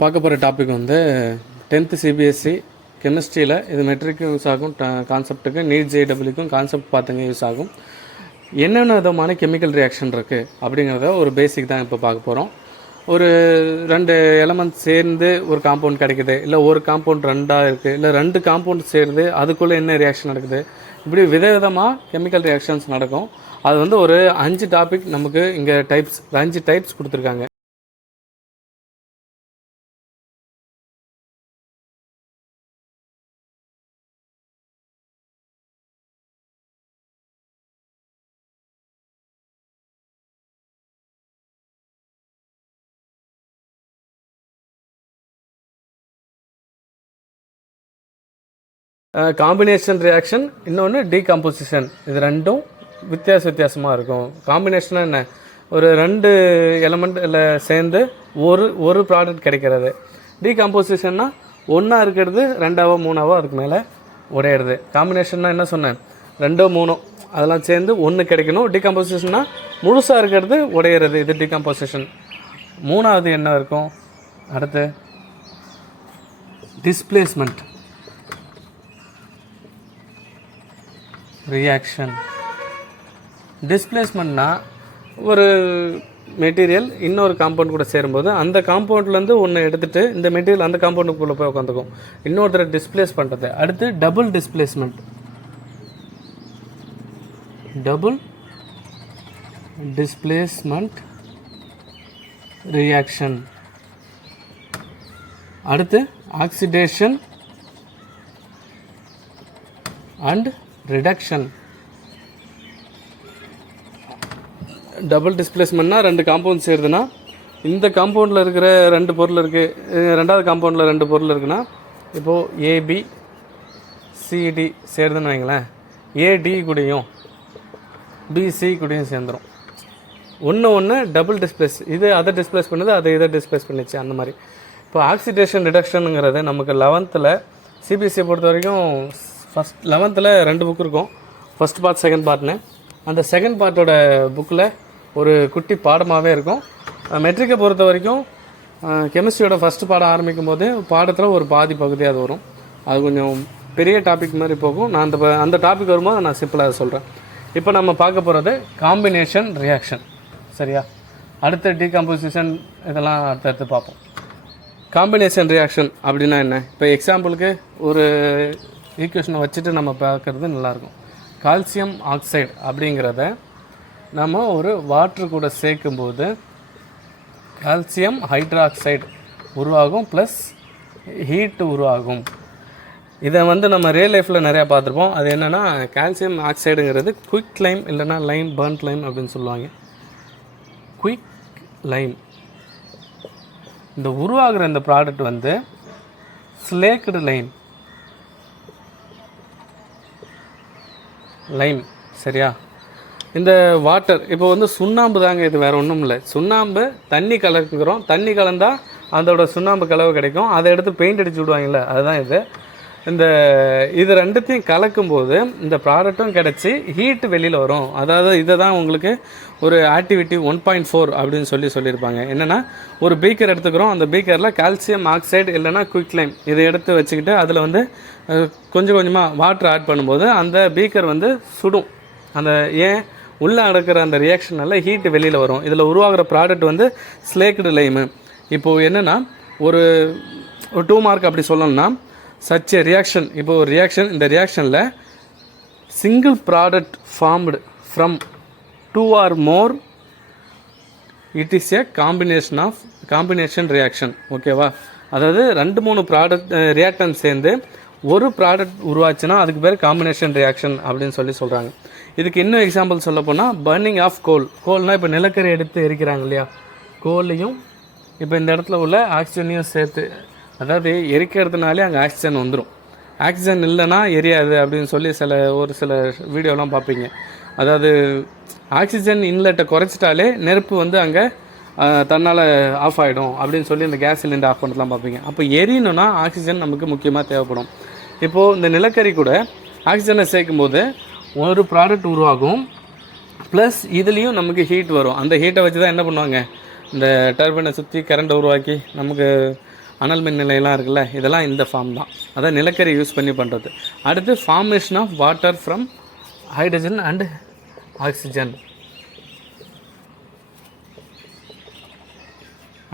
பார்க்க போகிற டாபிக் வந்து 10th சிபிஎஸ்சி கெமிஸ்ட்ரியில் இது மெட்ரிக்கும் யூஸ் ஆகும், கான்செப்ட்டுக்கு நீட் ஜேடபிள்யூக்கும் கான்செப்ட் பார்த்துங்க யூஸ் ஆகும். என்னென்ன விதமான கெமிக்கல் ரியாக்ஷன் இருக்குது அப்படிங்கிறத ஒரு பேசிக் தான் இப்போ பார்க்க போகிறோம். ஒரு 2 எலமெண்ட் சேர்ந்து ஒரு காம்பவுண்ட் கிடைக்குது, இல்லை ஒரு காம்பவுண்ட் 2ஆக இருக்குது, இல்லை 2 காம்பவுண்ட் சேருது, அதுக்குள்ளே என்ன ரியாக்ஷன் நடக்குது, இப்படி விதவிதமாக கெமிக்கல் ரியாக்ஷன்ஸ் நடக்கும். அது வந்து ஒரு 5 டாபிக் நமக்கு இங்கே 5 டைப்ஸ் கொடுத்துருக்காங்க. காம்பினேஷன் ரியாக்ஷன், இன்னொன்று டீகம்போசிஷன். இது ரெண்டும் வித்தியாசமாக இருக்கும். காம்பினேஷனாக என்ன, ஒரு 2 எலமெண்ட்டில் சேர்ந்து ஒரு ப்ராடக்ட் கிடைக்கிறது. டீகம்போசிஷன்னா ஒன்றா இருக்கிறது 2ஆவோ 3ஆவோ அதுக்கு மேலே உடையிறது. காம்பினேஷன்னா என்ன சொன்னேன், 2 3 அதெல்லாம் சேர்ந்து ஒன்று கிடைக்கணும். டீகம்போசிஷன்னா முழுசாக இருக்கிறது உடையிறது, இது டீகம்போசிஷன். 3ஆவது என்ன இருக்கும், அடுத்து டிஸ்பிளேஸ்மெண்ட் ரியாக்ஷன். டிஸ்பிளேஸ்மெண்ட்னா ஒரு மெட்டீரியல் இன்னொரு காம்பவுண்ட் கூட சேரும்போது அந்த காம்பவுண்ட்லேருந்து ஒன்று எடுத்துகிட்டு இந்த மெட்டீரியல் அந்த காம்பவுண்டுக்குள்ளே போய் உட்காந்துக்கும், இன்னொருத்தரை டிஸ்பிளேஸ் பண்ணுறது. அடுத்து டபுள் டிஸ்பிளேஸ்மெண்ட் ரியாக்ஷன். அடுத்து ஆக்சிடேஷன் அண்ட் ரிடக்ஷன். டபுள் டிஸ்பிளேஸ்மெண்ட்னா 2 காம்பவுண்ட் சேருதுன்னா இந்த காம்பவுண்டில் இருக்கிற 2 பொருள் இருக்குது, 2வது காம்பவுண்டில் 2 பொருள் இருக்குன்னா, இப்போது ஏபி சிடி சேருதுன்னு வைங்களேன், ஏடி கூடயும் பிசி கூடயும் சேர்ந்துடும். ஒன்று டபுள் டிஸ்பிளேஸ், இது அதை டிஸ்பிளேஸ் பண்ணுது, அதை இதை டிஸ்பிளேஸ் பண்ணிச்சு, அந்த மாதிரி. இப்போ ஆக்சிடேஷன் ரிடக்ஷனுங்கிறது நமக்கு 11th சிபிஎஸ்சியை பொறுத்த வரைக்கும் 11th 2 புக் இருக்கும், ஃபஸ்ட் பார்ட் செகண்ட் பார்ட்னு. அந்த செகண்ட் பார்ட்டோட புக்கில் ஒரு குட்டி பாடமாகவே இருக்கும். மெட்ரிக்கை பொறுத்த வரைக்கும் கெமிஸ்ட்ரியோட ஃபஸ்ட்டு பாடம் ஆரம்பிக்கும் போது பாடத்தில் ஒரு பாதி பகுதியாக அது வரும். அது கொஞ்சம் பெரிய டாபிக் மாதிரி போகும். நான் அந்த டாபிக் வரும்போது நான் சிம்பிளாக சொல்கிறேன். இப்போ நம்ம பார்க்க போகிறது காம்பினேஷன் ரியாக்ஷன், சரியா? அடுத்த டீகம்போசிஷன் இதெல்லாம் அடுத்தடுத்து பார்ப்போம். காம்பினேஷன் ரியாக்ஷன் அப்படின்னா என்ன? இப்போ எக்ஸாம்பிளுக்கு ஒரு ஈக்குவேஷனை வச்சுட்டு நம்ம பார்க்குறது நல்லாயிருக்கும். கால்சியம் ஆக்சைடு அப்படிங்கிறத நம்ம ஒரு வாட்ரு கூட சேர்க்கும்போது கால்சியம் ஹைட்ராக்சைடு உருவாகும், ப்ளஸ் ஹீட்டு உருவாகும். இதை வந்து நம்ம ரியல் லைஃப்பில் நிறையா பார்த்துருப்போம். அது என்னென்னா, கால்சியம் ஆக்சைடுங்கிறது குயிக் லைம் இல்லைனா பர்ன்ட் லைம் அப்படின்னு சொல்லுவாங்க. Quick Lime. இந்த உருவாகிற இந்த ப்ராடக்ட் வந்து ஸ்லேக்டு லைம், சரியா? இந்த வாட்டர் இப்போ வந்து சுண்ணாம்பு தாங்க, இது வேறு ஒன்றும் இல்லை. சுண்ணாம்பு தண்ணி கலக்குறோம், தண்ணி கலந்தால் அதோட சுண்ணாம்பு கலவை கிடைக்கும், அதை எடுத்து பெயிண்ட் அடிச்சு விடுவாங்கள்ல, அதுதான் இது. இது ரெண்டுத்தையும் கலக்கும்போது இந்த ப்ராடக்ட்டும் கிடச்சி ஹீட்டு வெளியில் வரும். அதாவது இதை தான் உங்களுக்கு ஒரு ஆக்டிவிட்டி 1.4 அப்படின்னு சொல்லியிருப்பாங்க. என்னென்னா, ஒரு பீக்கர் எடுத்துக்கிறோம், அந்த பீக்கரில் கால்சியம் ஆக்சைடு இல்லைனா குயிக் லைம் இதை எடுத்து வச்சுக்கிட்டு அதில் வந்து கொஞ்சம் கொஞ்சமாக வாட்டர் ஆட் பண்ணும்போது அந்த பீக்கர் வந்து சுடும். அந்த ஏன் உள்ளே நடக்கிற அந்த ரியாக்ஷனால் ஹீட்டு வெளியில் வரும். இதில் உருவாகிற ப்ராடக்ட் வந்து ஸ்லேக்டு லைமு. இப்போது என்னென்னா, ஒரு 2 மார்க் அப்படி சொல்லணும்னா, சச் எ ரியாக்ஷன், இப்போ ஒரு ரியாக்ஷன், இந்த ரியாக்ஷனில் single product formed from 2 or more, it is a combination reaction, ஓகேவா? அதாவது 2-3 ப்ராடக்ட் ரியாக்டன் சேர்ந்து ஒரு ப்ராடக்ட் உருவாச்சுன்னா அதுக்கு பேர் காம்பினேஷன் ரியாக்ஷன் அப்படின்னு சொல்கிறாங்க. இதுக்கு இன்னும் எக்ஸாம்பிள் சொல்ல போனால், பர்னிங் ஆஃப் கோல்னால் இப்போ நிலக்கரி எடுத்து எரிக்கிறாங்க இல்லையா, கோலையும் இப்போ இந்த இடத்துல உள்ள ஆக்சிஜனையும் சேர்த்து, அதாவது எரிக்கிறதுனாலே அங்கே ஆக்சிஜன் வந்துடும். ஆக்சிஜன் இல்லைன்னா எரியாது அப்படின்னு சொல்லி ஒரு சில வீடியோலாம் பார்ப்பீங்க. அதாவது ஆக்சிஜன் இன்லெட்டை குறைச்சிட்டாலே நெருப்பு வந்து அங்கே தன்னால் ஆஃப் ஆகிடும் அப்படின்னு சொல்லி இந்த கேஸ் சிலிண்டர் ஆஃப் பண்ணுறதுலாம் பார்ப்பீங்க. அப்போ எரியணுன்னா ஆக்சிஜன் நமக்கு முக்கியமாக தேவைப்படும். இப்போது இந்த நிலக்கரி கூட ஆக்சிஜனை சேர்க்கும்போது ஒரு ப்ராடக்ட் உருவாகும், ப்ளஸ் இதுலேயும் நமக்கு ஹீட் வரும். அந்த ஹீட்டை வச்சு தான் என்ன பண்ணுவாங்க, இந்த டர்பைனை சுற்றி கரண்ட் உருவாக்கி நமக்கு அனல் மின் நிலையெல்லாம் இருக்குல்ல, இதெல்லாம் இந்த ஃபார்ம் தான். அதான் நிலக்கரி யூஸ் பண்ணி பண்ணுறது. அடுத்து formation of water from hydrogen and oxygen.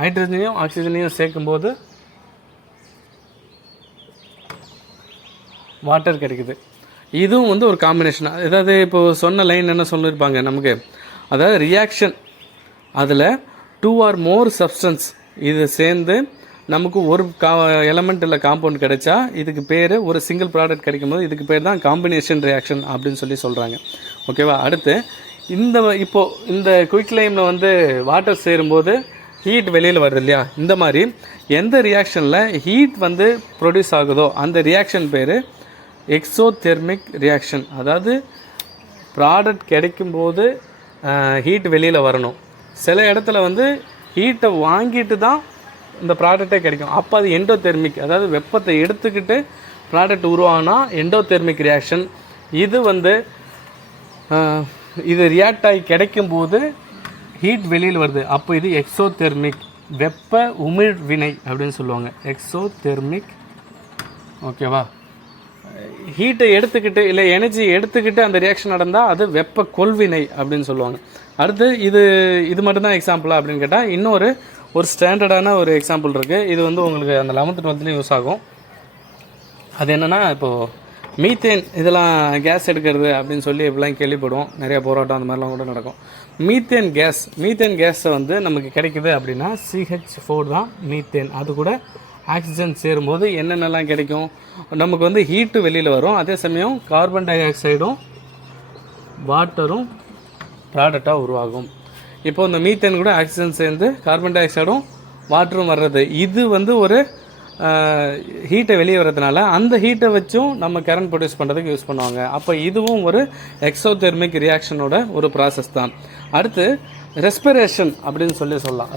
ஹைட்ரஜனையும் ஆக்சிஜனையும் சேர்க்கும்போது வாட்டர் கிடைக்குது. இதுவும் வந்து ஒரு காம்பினேஷன். ஏதாவது இப்போது சொன்ன லைன் என்ன சொல்லியிருப்பாங்க நமக்கு, அதாவது ரியாக்ஷன் அதில் 2 or more சப்ஸ்டன்ஸ் இது சேர்ந்து நமக்கு ஒரு எலமெண்ட் இல்லை காம்பவுண்ட் கிடைச்சா இதுக்கு பேர் ஒரு சிங்கிள் ப்ராடக்ட் கிடைக்கும்போது இதுக்கு பேர் தான் காம்பினேஷன் ரியாக்ஷன் அப்படின்னு சொல்லி சொல்கிறாங்க. ஓகேவா? அடுத்து இப்போது இந்த குயிக்லைமில் வந்து வாட்டர் சேரும்போது ஹீட் வெளியில் வருது இல்லையா, இந்த மாதிரி எந்த ரியாக்ஷனில் ஹீட் வந்து ப்ரொடியூஸ் ஆகுதோ அந்த ரியாக்ஷன் பேர் எக்ஸோதெர்மிக் ரியாக்ஷன். அதாவது ப்ராடக்ட் கிடைக்கும்போது ஹீட் வெளியில் வரணும். சில இடத்துல வந்து ஹீட்டை வாங்கிட்டு தான் இந்த ப்ராடக்டே கிடைக்கும். அப்போ அது எண்டோதெர்மிக், அதாவது வெப்பத்தை எடுத்துக்கிட்டு ப்ராடக்ட் உருவானா எண்டோதெர்மிக் ரியாக்ஷன். இது வந்து இது ரியாக்ட் ஆகி கிடைக்கும்போது ஹீட் வெளியில் வருது, அப்போ இது எக்ஸோதெர்மிக், வெப்ப உமிழ் வினை அப்படின்னு சொல்லுவாங்க. எக்ஸோதெர்மிக். ஓகேவா? ஹீட்டை எடுத்துக்கிட்டு இல்லை எனர்ஜி எடுத்துக்கிட்டு அந்த ரியாக்ஷன் நடந்தால் அது வெப்ப கொள்வினை அப்படின்னு சொல்லுவாங்க. அடுத்து இது மட்டும்தான் எக்ஸாம்பிளா அப்படின்னு கேட்டால் இன்னொரு ஸ்டாண்டர்டான ஒரு எக்ஸாம்பிள் இருக்குது. இது வந்து உங்களுக்கு அந்த 11th 12th யூஸ் ஆகும். அது என்னென்னா, இப்போது மீத்தேன் இதெல்லாம் கேஸ் எடுக்கிறது அப்படின்னு சொல்லி இப்படிலாம் கேள்விப்படுவோம். நிறையா போராட்டம் அந்த மாதிரிலாம் கூட நடக்கும். மீத்தேன் கேஸை வந்து நமக்கு கிடைக்குது அப்படின்னா CH4 தான் மீத்தேன். அது கூட ஆக்சிஜன் சேரும்போது என்னென்னலாம் கிடைக்கும், நமக்கு வந்து ஹீட்டு வெளியில் வரும். அதே சமயம் கார்பன் டை ஆக்சைடும் வாட்டரும் ப்ராடக்டாக உருவாகும். இப்போ இந்த மீத்தேன் கூட ஆக்சிஜன் சேர்ந்து கார்பன் டை ஆக்சைடும் வாட்டரும் வர்றது, இது வந்து ஒரு ஹீட்டை வெளியே வர்றதுனால அந்த ஹீட்டை வச்சும் நம்ம கரண்ட் ப்ரொடியூஸ் பண்ணுறதுக்கு யூஸ் பண்ணுவாங்க. அப்போ இதுவும் ஒரு எக்ஸோதெர்மிக் ரியாக்ஷனோட ஒரு ப்ராசஸ் தான். அடுத்து ரெஸ்பிரேஷன் அப்படின்னு சொல்லலாம்.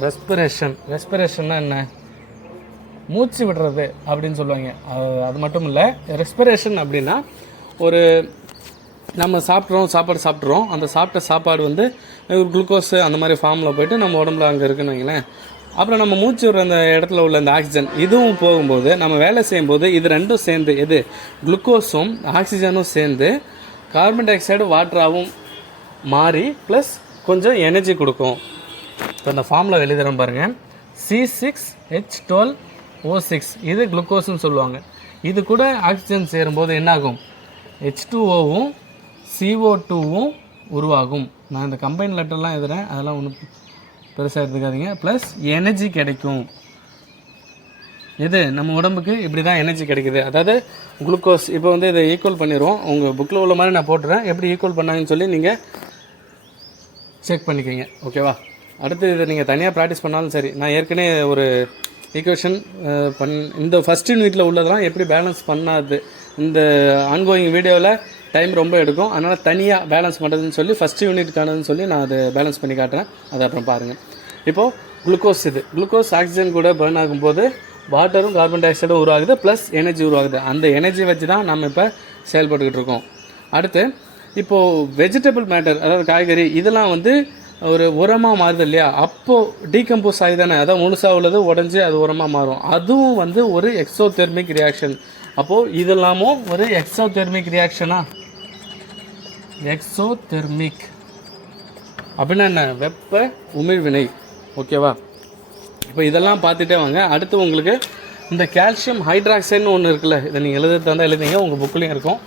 ரெஸ்பிரேஷன்னா என்ன? மூச்சு விடுறது அப்படின்னு சொல்லுவாங்க. அது மட்டும் இல்லை, ரெஸ்பிரேஷன் அப்படின்னா ஒரு நம்ம சாப்பிட்றோம், அந்த சாப்பிட்ட சாப்பாடு வந்து குளுக்கோஸு அந்த மாதிரி ஃபார்மில் போய்ட்டு நம்ம உடம்புல அங்கே இருக்குன்னு வைங்களேன். அப்புறம் நம்ம மூச்சு விடுற அந்த இடத்துல உள்ள அந்த ஆக்சிஜன் இதுவும் போகும்போது நம்ம வேலை செய்யும்போது இது ரெண்டும் சேர்ந்து குளுக்கோஸும் ஆக்சிஜனும் சேர்ந்து கார்பன் டை ஆக்சைடு வாட்டராகவும் மாறி ப்ளஸ் கொஞ்சம் எனர்ஜி கொடுக்கும். இப்போ இந்த ஃபார்மில் எழுதுகிறோம் பாருங்கள், C6H12O6 இது குளுக்கோஸ்ன்னு சொல்லுவாங்க. இது கூட ஆக்சிஜன் சேரும்போது என்னாகும்? H2Oவும் CO2வும் உருவாகும். நான் இந்த கம்பைன் லெட்டர்லாம் எழுதுகிறேன், அதெல்லாம் ஒன்றும் பெருசாக எடுத்துக்காதீங்க. ப்ளஸ் எனர்ஜி கிடைக்கும். இது நம்ம உடம்புக்கு இப்படி தான் எனர்ஜி கிடைக்குது. அதாவது குளுக்கோஸ் இப்போ வந்து இதை ஈக்குவல் பண்ணிடுவோம். உங்கள் புக்கில் உள்ள மாதிரி நான் போட்டுறேன், எப்படி ஈக்குவல் பண்ணாங்கன்னு சொல்லி நீங்கள் செக் பண்ணிக்கோங்க. ஓகேவா? அடுத்து இதை நீங்கள் தனியாக ப்ராக்டிஸ் பண்ணாலும் சரி, நான் ஏற்கனவே ஒரு ஈக்குவேஷன் இந்த ஃபஸ்ட் யூனிட்டில் உள்ளதெல்லாம் எப்படி பேலன்ஸ் பண்ணாது, இந்த ஆன்கோயிங் வீடியோவில் டைம் ரொம்ப எடுக்கும், அதனால் தனியாக பேலன்ஸ் பண்ணுறதுன்னு சொல்லி ஃபஸ்ட் யூனிட்டுக்கானதுன்னு சொல்லி நான் அதை பேலன்ஸ் பண்ணி காட்டுறேன். அதை அப்புறம் பாருங்கள். இப்போது குளுக்கோஸ் ஆக்சிஜன் கூட பர்ன் ஆகும்போது வாட்டரும் கார்பன் டை ஆக்சைடும் உருவாகுது, ப்ளஸ் எனர்ஜி உருவாகுது. அந்த எனர்ஜி வச்சு தான் நம்ம இப்போ செயல்பட்டுக்கிட்டு இருக்கோம். அடுத்து இப்போது வெஜிடபிள் மேட்டர், அதாவது காய்கறி, இதெல்லாம் வந்து ஒரு உரமாக மாறுது இல்லையா, அப்போது டீகம்போஸ் ஆகி தானே, அதான் முழுசாக உள்ளது உடஞ்சி அது உரமாக மாறும். அதுவும் வந்து ஒரு எக்ஸோதெர்மிக் ரியாக்ஷன். அப்போது இதெல்லாமும் ஒரு எக்ஸோதெர்மிக் ரியாக்ஷனா? எக்ஸோதெர்மிக் அப்படின்னா என்ன? வெப்ப உமிழ்வினை. ஓகேவா? இப்போ இதெல்லாம் பார்த்துட்டே வாங்க. அடுத்து உங்களுக்கு இந்த கால்சியம் ஹைட்ராக்சைடுன்னு ஒன்று இருக்குல்ல, இதை நீங்கள் எழுதுறது தான் எழுதிங்க, உங்கள் புக்லேயும் இருக்கும்.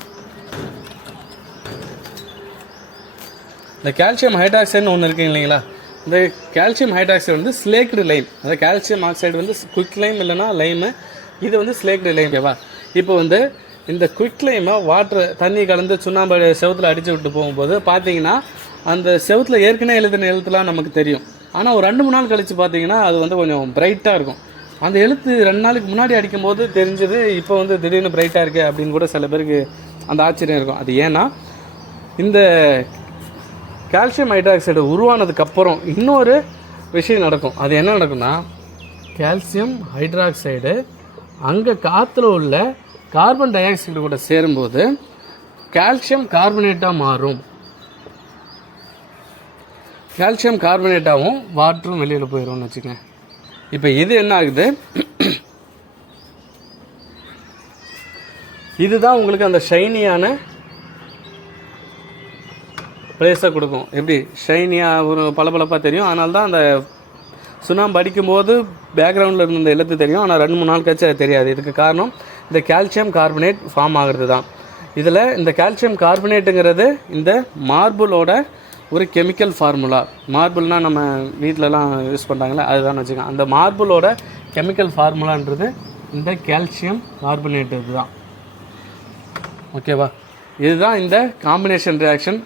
இந்த கால்சியம் ஹைட்ராக்சைடுன்னு ஒன்று இருக்குங்க இல்லைங்களா, இந்த கால்சியம் ஹைட்ராக்சைடு வந்து ஸ்லேக்டு லைம். அதாவது கால்சியம் ஆக்சைடு வந்து குயிக் லைம் இல்லைனா லைமு, இது வந்து ஸ்லேக்டு லைம். ஓகேவா? இப்போ வந்து இந்த குயிக் லைமை தண்ணி கலந்து சுண்ணாம்பு செவத்தில் அடித்து விட்டு போகும்போது பார்த்தீங்கன்னா அந்த செவத்தில் ஏற்கனவே எழுதின எழுத்துலாம் நமக்கு தெரியும். ஆனால் ஒரு 2-3 நாள் கழித்து பார்த்தீங்கன்னா அது வந்து கொஞ்சம் பிரைட்டாக இருக்கும். அந்த எழுத்து 2 நாளுக்கு முன்னாடி அடிக்கும்போது தெரிஞ்சது இப்போ வந்து திடீர்னு பிரைட்டாக இருக்குது அப்படின்னு கூட சில பேருக்கு அந்த ஆச்சரியம் இருக்கும். அது ஏன்னா இந்த கால்சியம் ஹைட்ராக்சைடு உருவானதுக்கப்புறம் இன்னொரு விஷயம் நடக்கும். அது என்ன நடக்கும்னா, கால்சியம் ஹைட்ராக்சைடு அங்கே காற்றுல உள்ள கார்பன் டை ஆக்சைடு கூட சேரும்போது கால்சியம் கார்பனேட்டாக மாறும். கால்சியம் கார்பனேட்டாகவும் வாட்டரும் வெளியில் போயிடும்னு வச்சுக்கோங்க. இப்போ இது என்ன ஆகுது, இதுதான் உங்களுக்கு அந்த ஷைனியான ப்ளேஸை கொடுக்கும். எப்படி ஷைனியாக ஒரு பளபளப்பாக தெரியும். அதனால தான் அந்த சுண்ணாம்பு அடிக்கும்போது பேக்ரவுண்டில் இருந்த எழுத்து தெரியும், ஆனால் 2-3 நாள் கழிச்சு அது தெரியாது. இதுக்கு காரணம் இந்த கால்சியம் கார்பனேட் ஃபார்ம் ஆகிறது தான். இதில் இந்த கால்சியம் கார்பனேட்டுங்கிறது இந்த மார்பிளோட ஒரு கெமிக்கல் ஃபார்முலா. மார்பிள்னால் நம்ம வீட்டிலலாம் யூஸ் பண்ணுறாங்களே அதுதான் வச்சுக்கோங்க. அந்த மார்பிளோட கெமிக்கல் ஃபார்முலான்றது இந்த கால்சியம் கார்பனேட் இதுதான். ஓகேவா? இதுதான் இந்த காம்பினேஷன் ரியாக்ஷன்.